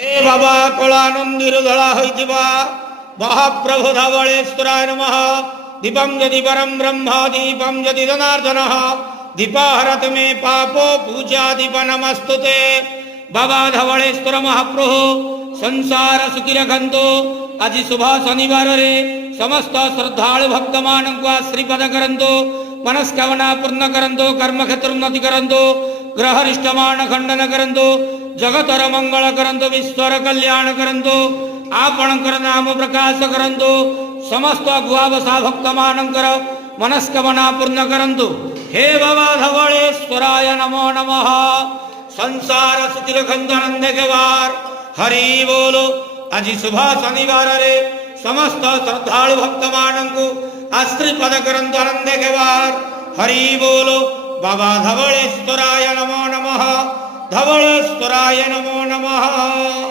हे बाबा कलानंदीर धड़ा होइतिबा महाप्रभु धवलेश्वराय नमः। दीपम यदि परम ब्रह्म दीपम यदि जनार्दन दीपाहरत मे पापो पूजा दीप नमस्तुते। बाबा धवलेश्वर महाप्रभु संसार सुखी रखंतु। आज शुभ शनिवार रे समस्त श्रद्धालु भक्त मान को आश्रीपद करंतु। मनस्कामना पूर्ण करंतु। कर्म क्षेत्र उन्नति करंतु। ग्रहरिष्टमान खंडन करंतु। जगतर मंगल करंतु। विश्वर कल्याण करंतु। आपणकर नाम प्रकाश करंतु। समस्त गुआवसा भक्त मानकर मनस्कामना पूर्ण करंतु। हे बाबा धवलेश्वराय नमो नमः। संसार सुखी रखंतु आनंद के वार हरि बोलो। आज शुभ शनिवार रे समस्त श्रद्धालु भक्त मानंकु आश्रीपद करंतु आनंद के वार हरि बोलो। बाबा धवलेश्वराय नमो नमः। धवलेश्वराय नमो नमः।